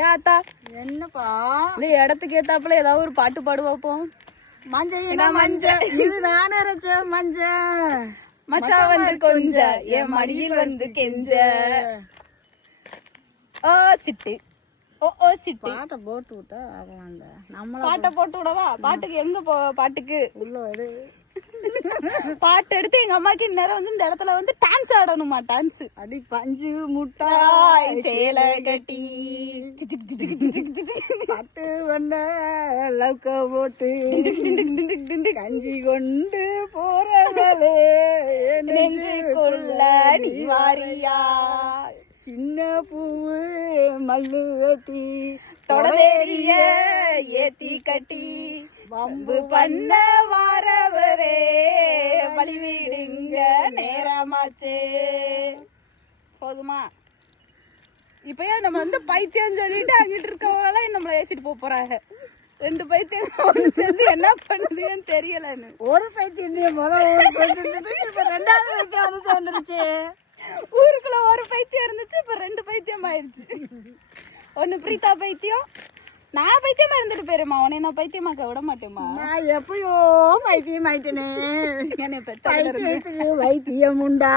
ஏத்தா என்னப்பா இந்த இடத்துக்கு ஏத்தாப்புல ஏதாவது ஒரு பாட்டு பாடு பார்ப்போம். மஞ்சள் மஞ்சள் இது நானே அரைச்ச மஞ்சள் மச்சா வந்து கொஞ்ச என் மடியில் வந்து கெஞ்ச ஓ சிட்டு ஓ சிட்டு. பாட்டை போட்டு விட்டா ஆகலாம். நம்மள பாட்டை போட்டு விடவா? பாட்டுக்கு எங்க பாட்டுக்கு உள்ள பாட்டு எடுத்து எங்க அம்மாக்கு இந்நேரம் வந்து இந்த இடத்துல வந்து டான்ஸ் ஆடணுமா? டான்ஸ் அடி பஞ்சு முட்டாய் சேலை கட்டி பட்டு வண்ண லவுக்க போட்டு கஞ்சி கொண்டு போறவளே நெஞ்சுக்குள்ள நீ வாரியா சின்ன பூவு மல்லு வெட்டி தொடதேரிய ஏத்தி கட்டி வம்பு பண்ண வாரவரே வழி வீடுங்க நேரமாச்சே. போதுமா? இப்பயே நம்ம வந்து பைத்தியம் சொல்லிட்டு அங்கிட்டு இருக்கவங்க நம்மள ஏசிட்டு போறாங்க. 2 பைத்தியம் சேர்ந்து என்ன பண்ணுதுன்னு தெரியலன்னு. ஒரு பைத்தியம் முதல் பைத்தியம் இப்ப 2வது பைத்தியம் வந்து சேர்ந்துருச்சு. ஊருக்குள்ள ஒரு பைத்தியம் இருந்துச்சு, இப்ப 2 பைத்தியம் ஆயிடுச்சு. ஒண்ணு பிரீதா பைத்தியம். நான் பைத்தியமா இருந்துட்டு போயிருமா, உன்னை நான் பைத்தியமாக்க விட மாட்டேமா. நான் எப்பயோ பைத்தியம் ஆயிட்டேனே. என்ன பெத்த வைத்தியம் உண்டா?